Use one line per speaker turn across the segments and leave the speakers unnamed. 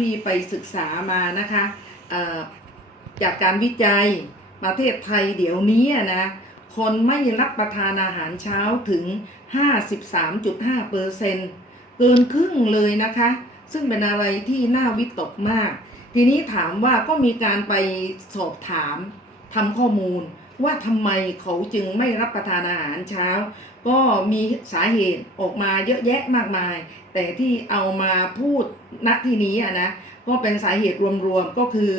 พี่ไปศึกษามานะคะจากการวิจัยประเทศไทยเดี๋ยวนี้นะคนไม่รับประทานอาหารเช้าถึง 53.5เปอร์เซนเกินครึ่งเลยนะคะ ซึ่งเป็นอะไรที่น่าวิตกมาก ทีนี้ถามว่าก็มีการไปสอบถามทำข้อมูล ว่าทำไมเขาจึงไม่รับประทานอาหารเช้า ก็มีสาเหตุออกมาเยอะแยะมากมาย แต่ที่เอามาพูดณที่นี้อะนะก็เป็นสาเหตุรวมๆก็คือ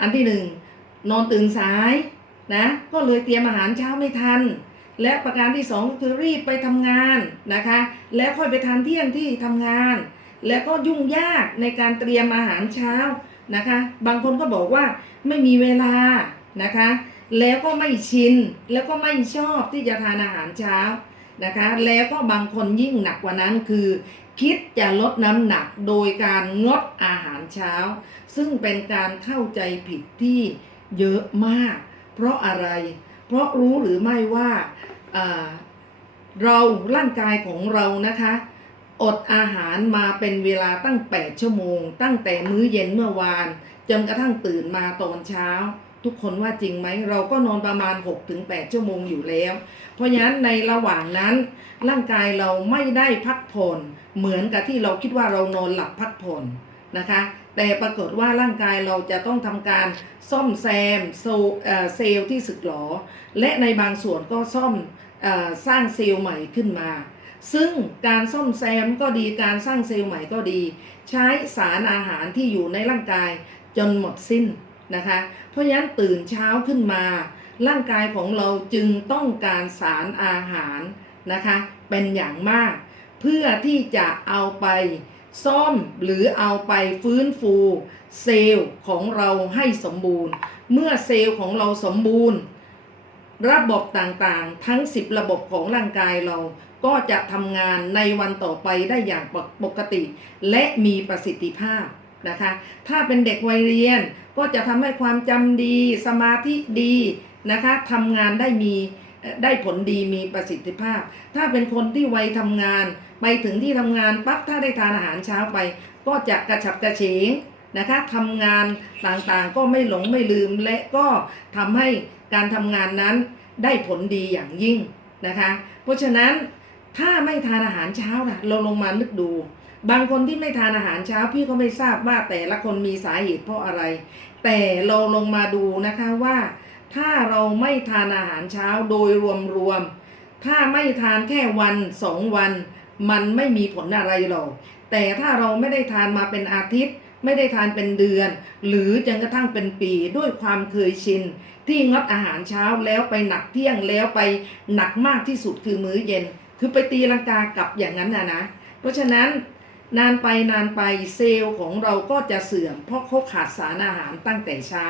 อันที่หนึ่งนอนตื่นสายนะก็เลยเตรียมอาหารเช้าไม่ทัน และประการที่สองก็คือรีบไปทำงานนะคะ แล้วค่อยไปทานเที่ยงที่ทำงาน แล้วก็ยุ่งยากในการเตรียมอาหารเช้านะคะ บางคนก็บอกว่าไม่มีเวลานะคะ แล้วก็ไม่ชินแล้วก็ไม่ชอบที่จะทานอาหารเช้า นะคะ แล้วก็บางคนยิ่งหนักกว่านั้นคือ คิดจะลดน้ำหนักโดยการงดอาหารเช้า ซึ่งเป็นการเข้าใจผิดที่เยอะมาก เพราะอะไร เพราะรู้หรือไม่ว่าเราร่างกายของเรานะคะ อดอาหารมาเป็นเวลาตั้ง 8 ชั่วโมง ตั้งแต่มื้อเย็นเมื่อวานจนกระทั่งตื่นมาตอนเช้า ทุกคนว่าจริงไหม เราก็นอนประมาณ 6-8 ชั่วโมงอยู่แล้ว เพราะฉะนั้นในระหว่างนั้น ร่างกายเราไม่ได้พักผ่อนเหมือนกับที่เราคิดว่าเรานอนหลับพักผ่อนนะคะ แต่ปรากฏว่าร่างกายเราจะต้องทำการซ่อมแซมโซเซลล์ที่สึกหรอ และในบางส่วนก็ซ่อมอสร้างเซลล์ใหม่ขึ้นมา ซึ่งการซ่อมแซมก็ดีการสร้างเซลล์ใหม่ก็ดี ใช้สารอาหารที่อยู่ในร่างกายจนหมดสิ้น นะคะ เพราะฉะนั้นตื่นเช้าขึ้นมา ร่างกายของเราจึงต้องการสารอาหารนะคะ เป็นอย่างมาก เพื่อที่จะเอาไปซ่อมหรือเอาไปฟื้นฟูเซลล์ของเราให้สมบูรณ์ เมื่อเซลล์ของเราสมบูรณ์ ระบบต่างๆ ทั้ง 10 ระบบของร่างกายเราก็จะทำงานในวันต่อไปได้อย่างปกติ และมีประสิทธิภาพ นะคะ ถ้าเป็นเด็กวัยเรียนก็จะทำให้ความจำดีสมาธิดีนะคะทำงานได้มีได้ผลดีมีประสิทธิภาพ ถ้าเป็นคนที่วัยทำงาน ไปถึงที่ทำงานปั๊บถ้าได้ทานอาหารเช้าไป ก็จะกระฉับกระเฉงนะคะทำงานต่างๆก็ไม่หลงไม่ลืมและก็ทำให้การทำงานนั้นได้ผลดีอย่างยิ่งนะคะ เพราะฉะนั้นถ้าไม่ทานอาหารเช้าล่ะเราลงมานึกดู บางคนที่ไม่ทานอาหารเช้าพี่ก็ไม่ทราบว่าแต่ละคนมีสาเหตุเพราะอะไร แต่เราลงมาดูนะคะว่า ถ้าเราไม่ทานอาหารเช้าโดยรวมๆถ้าไม่ทานแค่วันสองวัน มันไม่มีผลอะไรหรอกแต่ถ้าเราไม่ได้ทานมาเป็นอาทิตย์ ไม่ได้ทานเป็นเดือน หรือจนกระทั่งเป็นปีด้วยความเคยชิน ที่งดอาหารเช้าแล้วไปหนักเที่ยงแล้วไปหนักมากที่สุดคือมื้อเย็น คือไปตีลังกากลับอย่างนั้นนะนะ เพราะฉะนั้น นานไปนานไปเซลล์ของเราก็จะเสื่อม เพราะเขาขาดสารอาหารตั้งแต่เช้า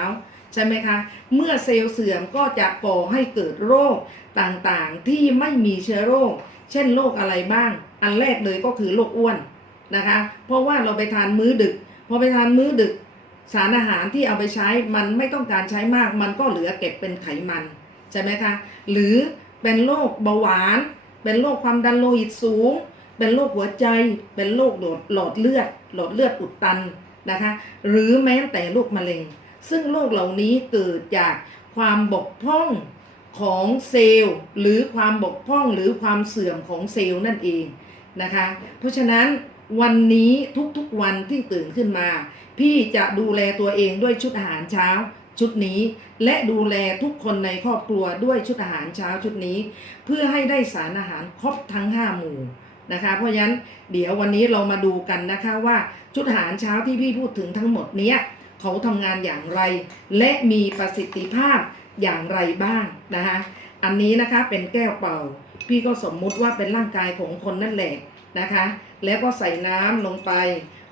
ใช่ไหมคะ เมื่อเซลล์เสื่อมก็จะก่อให้เกิดโรคต่างๆที่ไม่มีเชื้อโรค เช่นโรคอะไรบ้าง อันแรกเลยก็คือโรคอ้วนนะคะ เพราะว่าเราไปทานมื้อดึก พอไปทานมื้อดึก สารอาหารที่เอาไปใช้มันไม่ต้องการใช้มาก มันก็เหลือเก็บเป็นไขมันใช่ไหมคะ หรือเป็นโรคเบาหวาน เป็นโรคความดันโลหิตสูง เป็นโรคหัวใจ เป็นโรคหลอดหลอดเลือด หลอดเลือดอุดตันนะคะ หรือแม้แต่โรคมะเร็ง ซึ่งโรคเหล่านี้เกิดจากความบกพร่องของเซลล์หรือความบกพร่องหรือความเสื่อมของเซลล์นั่นเองนะคะ เพราะฉะนั้นวันนี้ทุกๆวันที่ตื่นขึ้นมา พี่จะดูแลตัวเองด้วยชุดอาหารเช้าชุดนี้ และดูแลทุกคนในครอบครัวด้วยชุดอาหารเช้าชุดนี้ เพื่อให้ได้สารอาหารครบทั้ง 5 หมู่ นะคะ เพราะฉะนั้นเดี๋ยววันนี้เรามาดูกันนะคะว่าชุดหารเช้าที่พี่พูดถึงทั้งหมดเนี้ยเขาทำงานอย่างไร และมีประสิทธิภาพอย่างไรบ้างนะคะอันนี้นะคะเป็นแก้วเป่า พี่ก็สมมุติว่าเป็นร่างกายของคนนั่นแหละนะคะ แล้วก็ใส่น้ำลงไป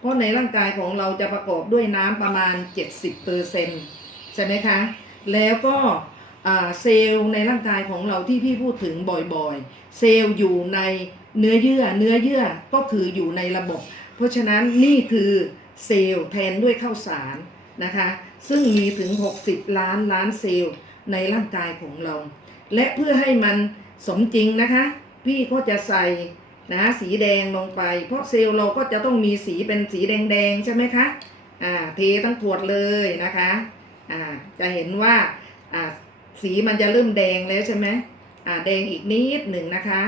เพราะในร่างกายของเราจะประกอบด้วยน้ำประมาณ 70%ใช่ไหมคะ แล้วก็เซลล์ในร่างกายของเราที่พี่พูดถึงบ่อยๆ เซลล์อยู่ใน เนื้อเยื่อเนื้อเยื่อก็คืออยู่ในระบบ เพราะฉะนั้นนี่คือเซลล์แทนด้วยข้าวสารนะคะ ซึ่งมีถึง 60 ล้านล้านเซลล์ในร่างกายของเรา และเพื่อให้มันสมจริงนะคะ พี่ก็จะใส่นะสีแดงลงไป เพราะเซลล์เราก็จะต้องมีสีเป็นสีแดงๆใช่ไหมคะอ่าเททั้งขวดเลยนะคะอ่าจะเห็นว่าอ่าสีมันจะเริ่มแดงแล้วใช่ไหมอ่าแดงอีกนิดหนึ่งนะคะ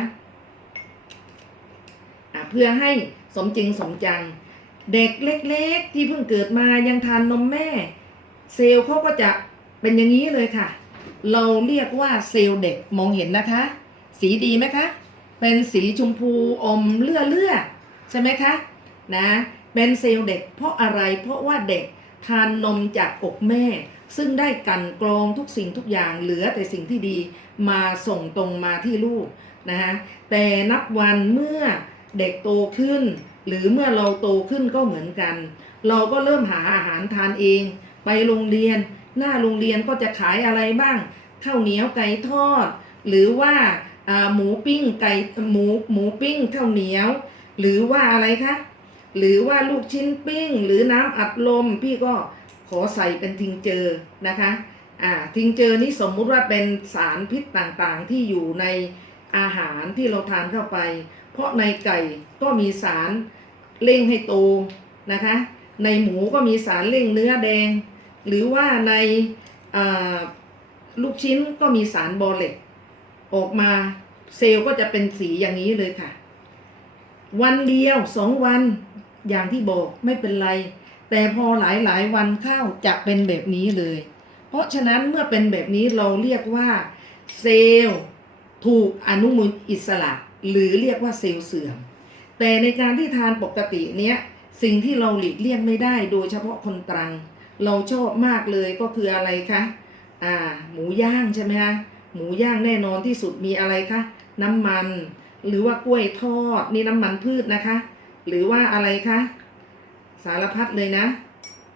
เพื่อให้สมจริงสมจัง เด็กเล็กๆ ที่เพิ่งเกิดมายังทานนมแม่ เซลล์เขาก็จะเป็นอย่างนี้เลยค่ะ เราเรียกว่าเซลล์เด็กมองเห็นนะคะ สีดีไหมคะ เป็นสีชมพูอมเลือเลือใช่ไหมคะนะเป็นเซลล์เด็กเพราะอะไรเพราะว่าเด็กทานนมจากอกแม่ ซึ่งได้กันกรองทุกสิ่งทุกอย่างเหลือแต่สิ่งที่ดีมาส่งตรงมาที่ลูกนะฮะแต่นับวันเมื่อ เด็กโตขึ้น หรือเมื่อเราโตขึ้นก็เหมือนกัน เราก็เริ่มหาอาหารทานเอง ไปโรงเรียน หน้าโรงเรียนก็จะขายอะไรบ้างข้าวเหนียวไก่ทอด หรือว่าหมูปิ้งไก่หมูหมูปิ้งข้าวเหนียว หรือว่าอะไรคะหรือว่าลูกชิ้นปิ้ง หรือน้ำอัดลมพี่ก็ขอใส่เป็นทิงเจอนะคะอ่าทิงเจอนี่สมมุติว่าเป็นสารพิษต่างๆที่อยู่ในอาหารที่เราทานเข้าไป เพราะในไก่ก็มีสารเร่งให้โตนะคะ ในหมูก็มีสารเร่งเนื้อแดง หรือว่าในลูกชิ้นก็มีสารบอเลกออกมาเซลล์ก็จะเป็นสีอย่างนี้เลยค่ะ วันเดียวสองวันอย่างที่บอกไม่เป็นไร แต่พอหลายหลายวันเข้าจะเป็นแบบนี้เลย เพราะฉะนั้นเมื่อเป็นแบบนี้เราเรียกว่าเซลล์ ถูกอนุมูลอิสระ หรือเรียกว่าเซลล์เสื่อม แต่ในการที่ทานปกติเนี้ยสิ่งที่เราหลีกเลี่ยงไม่ได้โดยเฉพาะคนตรัง เราชอบมากเลยก็คืออะไรคะอ่าหมูย่างใช่ไหมคะหมูย่างแน่นอนที่สุดมีอะไรคะน้ำมัน หรือว่ากล้วยทอดนี่น้ำมันพืชนะคะ หรือว่าอะไรคะสารพัดเลยนะ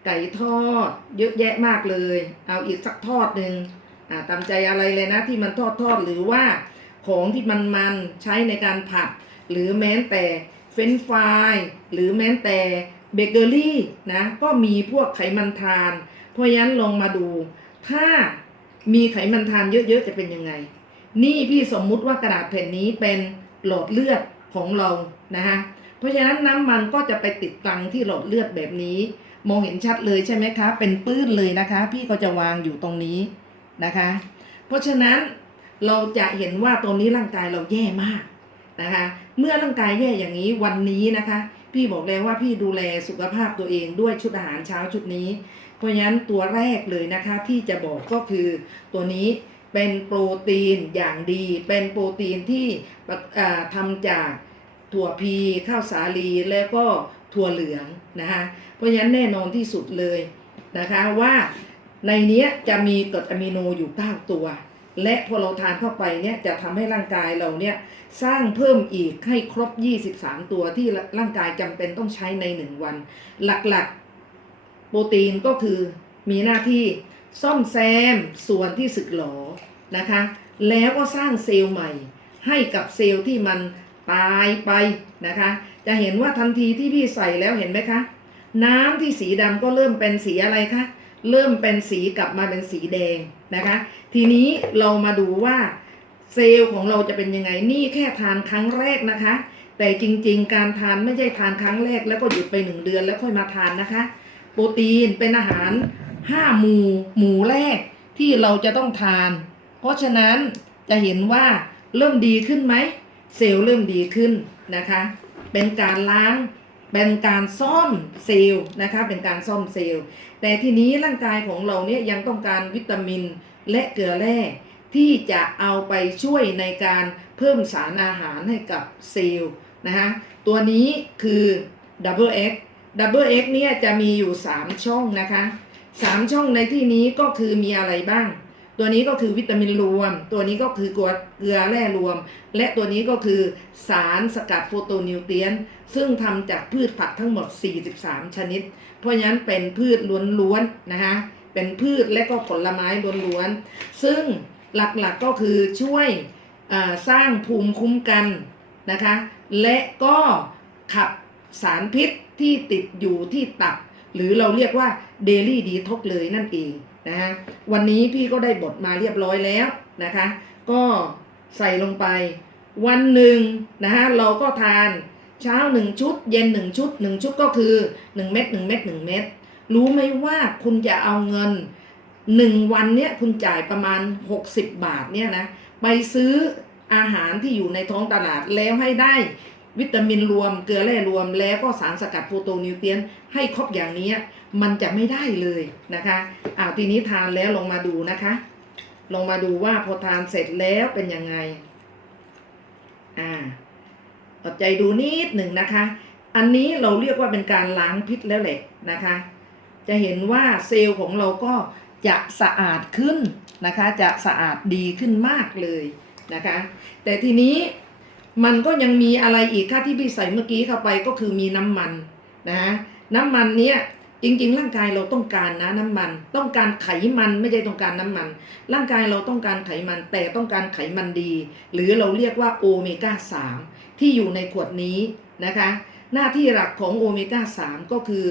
ไก่ทอดเยอะแยะมากเลย เอาอีกสักทอดหนึ่งอ่าตามใจอะไรเลยนะที่มันทอดทอดหรือว่า ของที่มันมันใช้ในการผัด หรือแม้แต่เฟรนฟรายหรือแม้แต่เบเกอรี่นะก็มีพวกไขมันทาน เพราะฉะนั้นลองมาดู ถ้ามีไขมันทานเยอะๆจะเป็นยังไง นี่พี่สมมุติว่ากระดาษแผ่นนี้เป็นหลอดเลือดของเรานะคะเพราะฉะนั้นน้ำมันก็จะไปติดตังที่หลอดเลือดแบบนี้ มองเห็นชัดเลยใช่ไหมคะ เป็นปื้นเลยนะคะ พี่ก็จะวางอยู่ตรงนี้นะคะ เพราะฉะนั้น เราจะเห็นว่าตรงนี้ร่างกายเราแย่มากนะคะ เมื่อร่างกายแย่อย่างนี้วันนี้นะคะ พี่บอกแล้วว่าพี่ดูแลสุขภาพตัวเองด้วยชุดอาหารเช้าชุดนี้ เพราะฉะนั้นตัวแรกเลยนะคะที่จะบอกก็คือตัวนี้เป็นโปรตีนอย่างดี เป็นโปรตีนที่ประอ่าทำจากถั่วพีข้าวสาลีแล้วก็ถั่วเหลืองนะคะเพราะฉะนั้นแน่นอนที่สุดเลยนะคะว่าในนี้จะมีกรดอะมิโนอยู่ 9 ตัว และพอเราทานเข้าไปเนี่ยจะทำให้ร่างกายเราเนี่ยสร้างเพิ่มอีกให้ครบ 23 ตัวที่ร่างกายจำเป็นต้องใช้ใน 1 วัน หลักๆ โปรตีนก็คือมีหน้าที่ซ่อมแซมส่วนที่สึกหรอนะคะ แล้วก็สร้างเซลล์ใหม่ ให้กับเซลล์ที่มันตายไปนะคะ จะเห็นว่าทันทีที่พี่ใส่แล้วเห็นไหมคะ น้ำที่สีดำก็เริ่มเป็นสีอะไรคะ เริ่มเป็นสีกลับมาเป็นสีแดงนะคะ ทีนี้เรามาดูว่าเซลล์ของเราจะเป็นยังไงนี่แค่ทานครั้งแรกนะคะ แต่จริงๆ การทานไม่ใช่ทานครั้งแรกแล้วก็หยุดไปหนึ่งเดือนแล้วค่อยมาทานนะคะ โปรตีนเป็นอาหารห้าหมู่หมู่แรกที่เราจะต้องทาน เพราะฉะนั้นจะเห็นว่าเริ่มดีขึ้นไหมเซลล์เริ่มดีขึ้นนะคะ เป็นการล้าง เป็นการซ่อมเซลล์นะคะเป็นการซ่อมเซลล์ แต่ทีนี้ร่างกายของเราเนี่ยยังต้องการวิตามินและเกลือแร่ที่จะเอาไปช่วยในการเพิ่มสารอาหารให้กับเซลล์นะคะตัวนี้คือ Double X Double X เนี่ยจะมีอยู่ 3 ช่องนะคะ 3 ช่องในที่นี้ก็คือมีอะไรบ้าง ตัวนี้ก็คือวิตามินรวม ตัวนี้ก็คือเกลือแร่รวม และตัวนี้ก็คือสารสกัดโฟโตนิวเทรียน ซึ่งทำจากพืชผักทั้งหมด 43 ชนิด เพราะฉะนั้นเป็นพืชล้วนๆนะคะเป็นพืชและก็ผลไม้ล้วนๆ ซึ่งหลักๆก็คือช่วยสร้างภูมิคุ้มกันนะคะ และก็ขับสารพิษที่ติดอยู่ที่ตับ หรือเราเรียกว่าเดลี่ดีท็อกเลยนั่นเอง นะฮะวันนี้พี่ก็ได้บดมาเรียบร้อยแล้วนะคะ ก็ใส่ลงไป วันหนึ่งนะฮะเราก็ทานเช้าหนึ่งชุด เย็นหนึ่งชุดหนึ่งชุดก็คือหนึ่งเม็ดหนึ่งเม็ดหนึ่งเม็ดรู้ไหมว่าคุณจะเอาเงินหนึ่งวันเนี่ยคุณจ่ายประมาณ 60 บาทเนี่ยนะไปซื้ออาหารที่อยู่ในท้องตลาดแล้วให้ได้วิตามินรวมเกลือแร่รวมแล้วก็สารสกัดโปรโตนิวเทรียนให้ครบอย่างนี้ มันจะไม่ได้เลยนะคะอ้าวทีนี้ทานแล้วลงมาดูนะคะ ลงมาดูว่าพอทานเสร็จแล้วเป็นยังไง อ่าอดใจดูนิดหนึ่งนะคะ อันนี้เราเรียกว่าเป็นการล้างพิษแล้วแหละนะคะ จะเห็นว่าเซลล์ของเราก็จะสะอาดขึ้นนะคะ จะสะอาดดีขึ้นมากเลยนะคะ แต่ทีนี้มันก็ยังมีอะไรอีกค่ะที่พี่ใส่เมื่อกี้เข้าไปก็คือมีน้ำมันนะน้ำมันเนี้ย จริงๆ ร่างกายเราต้องการนะน้ำมัน ต้องการไขมันไม่ใช่ต้องการน้ำมัน ร่างกายเราต้องการไขมันแต่ต้องการไขมันดี หรือเราเรียกว่าโอเมก้า3ที่อยู่ในขวดนี้นะคะ หน้าที่หลักของโอเมก้า3ก็คือ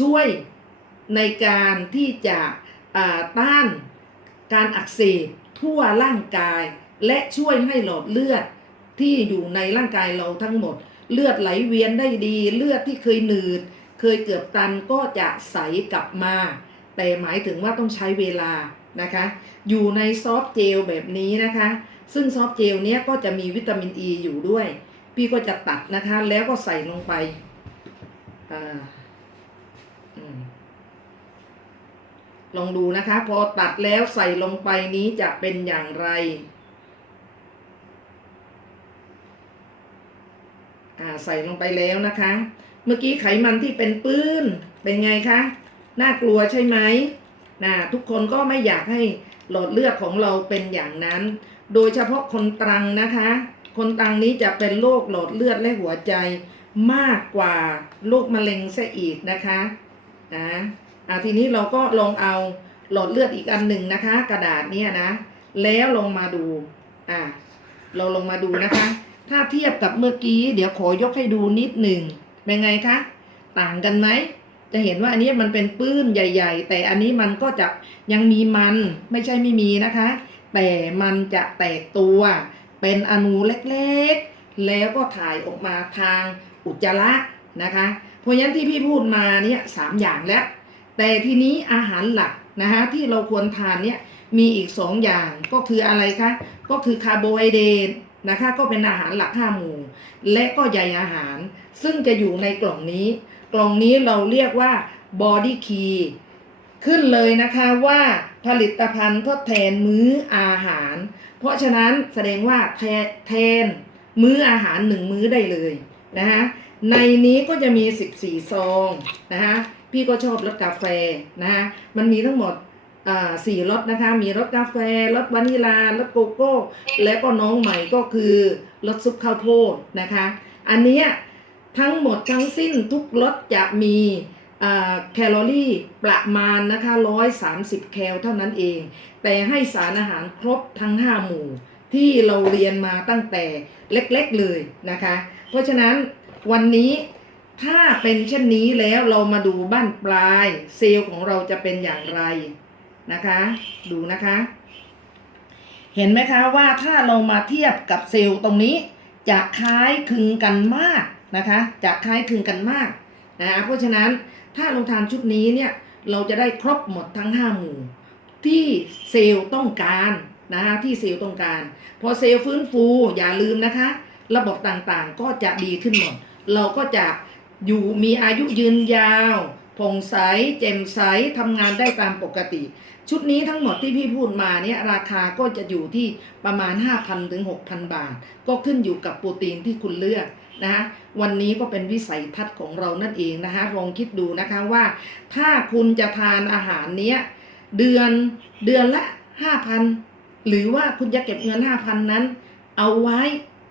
ช่วยในการที่จะต้านการอักเสบทั่วร่างกาย และช่วยให้หลอดเลือดที่อยู่ในร่างกายเราทั้งหมด เลือดไหลเวียนได้ดี เลือดที่เคยหนืด เคยเกือบตันก็จะใสกลับมา แต่หมายถึงว่าต้องใช้เวลานะคะ อยู่ในซอฟต์เจลแบบนี้นะคะ ซึ่งซอฟต์เจลเนี้ยก็จะมีวิตามินอ e ีอยู่ด้วย พี่ก็จะตัดนะคะแล้วก็ใส่ลงไปอลองดูนะคะ พอตัดแล้วใส่ลงไปนี้จะเป็นอย่างไรใส่ลงไปแล้วนะคะ มื่อกี้ไขมันที่เป็นปื้นเป็นไงคะ น่ากลัวใช่ไหมนะทุกคนก็ไม่อยากให้หลอดเลือดของเราเป็นอย่างนั้น โดยเฉพาะคนตรังนะคะ คนตรังนี้จะเป็นโรคหลอดเลือดและหัวใจมากกว่าโรคมะเร็งซะอีกนะคะนะอ่าทีนี้เราก็ลองเอาหลอดเลือดอีกอันหนึ่งนะคะ กระดาษเนี่ยนะ แล้วลงมาดูอ่าเราลงมาดูนะคะ ถ้าเทียบกับเมื่อกี้ เดี๋ยวขอยกให้ดูนิดหนึ่ง เป็นไงคะต่างกันไหมจะเห็นว่าอันนี้มันเป็นปื้นใหญ่ ๆ แต่อันนี้มันก็จะยังมีมันไม่ใช่ไม่มีนะคะ แต่มันจะแตกตัวเป็นอนูเล็กๆ แล้วก็ถ่ายออกมาทางอุจจาระนะคะ เพราะฉะนั้นที่พี่พูดมาเนี่ยสามอย่างแล้ว แต่ทีนี้อาหารหลักนะคะที่เราควรทานเนี่ยมีอีกสองอย่างก็คืออะไรคะ ก็คือคาร์โบไฮเดรต นะคะ ก็เป็นอาหารหลักห้าหมู่ และก็ใยอาหาร ซึ่งจะอยู่ในกล่องนี้ กล่องนี้เราเรียกว่า body key ขึ้นเลยนะคะว่าผลิตภัณฑ์ทดแทนมื้ออาหาร เพราะฉะนั้นแสดงว่าแทแทนมื้ออาหารหนึ่งมื้อได้เลยนะคะในนี้ก็จะมี 14 ซองนะคะพี่ก็ชอบรสกาแฟนะคะมันมีทั้งหมด สี่รสนะคะ มีรสกาแฟรสวานิลารสโกโก้ และก็น้องใหม่ก็คือรสซุปข้าวโพดนะคะ อันเนี้ยทั้งหมดทั้งสิ้นทุกรสจะมีแคลอรี่ประมาณนะคะ130 แคลเท่านั้นเอง แต่ให้สารอาหารครบทั้ง 5 หมู่ ที่เราเรียนมาตั้งแต่เล็กๆเลยนะคะ เพราะฉะนั้นวันนี้ถ้าเป็นเช่นนี้แล้วเรามาดูบ้านปลายเซลล์ของเราจะเป็นอย่างไร นะคะ ดูนะคะ เห็นไหมคะว่าถ้าเรามาเทียบกับเซลล์ตรงนี้ จะคล้ายคลึงกันมากนะคะ จะคล้ายคลึงกันมากนะเพราะฉะนั้นถ้าเราทานชุดนี้เนี่ยเราจะได้ครบหมดทั้ง 5 หมู่ ที่เซลล์ต้องการนะคะที่เซลล์ต้องการ พอเซลล์ฟื้นฟูอย่าลืมนะคะ ระบบต่างๆก็จะดีขึ้นหมด เราก็จะอยู่มีอายุยืนยาว ผ่องใสแจ่มใสทำงานได้ตามปกติ ชุดนี้ทั้งหมดที่พี่พูดมาเนี่ยราคาก็จะอยู่ที่ประมาณ 5,000ถึง6,000 บาท ก็ขึ้นอยู่กับโปรตีนที่คุณเลือกนะคะวันนี้ก็เป็นวิสัยทัศน์ของเรานั่นเองนะคะลองคิดดูนะคะว่า ถ้าคุณจะทานอาหารเนี้ยเดือนเดือนละ 5,000 หรือว่าคุณจะเก็บเงิน 5,000 นั้น เอาไว้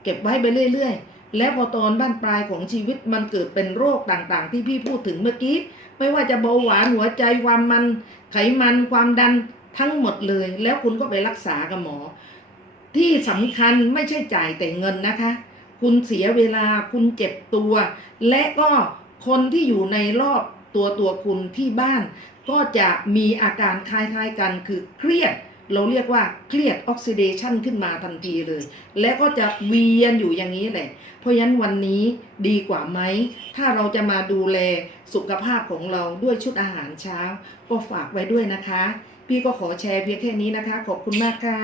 เก็บไว้ไปเรื่อย ๆ แล้วพอตอนบ้านปลายของชีวิตมันเกิดเป็นโรคต่างๆ ที่พี่พูดถึงเมื่อกี้ ไม่ว่าจะเบาหวานหัวใจความมัน ไขมันความดันทั้งหมดเลย แล้วคุณก็ไปรักษากับหมอ ที่สำคัญไม่ใช่จ่ายแต่เงินนะคะ คุณเสียเวลาคุณเจ็บตัว และก็คนที่อยู่ในรอบตัวตัวคุณที่บ้าน ก็จะมีอาการคล้ายๆกันคือเครียด เราเรียกว่าเครียดออกซิเดชันขึ้นมาทันทีเลย และก็จะเวียนอยู่อย่างนี้แหละ เพราะฉะนั้นวันนี้ดีกว่าไหม ถ้าเราจะมาดูแลสุขภาพของเราด้วยชุดอาหารเช้า ก็ฝากไว้ด้วยนะคะ พี่ก็ขอแชร์เพียงแค่นี้นะคะ ขอบคุณมากค่ะ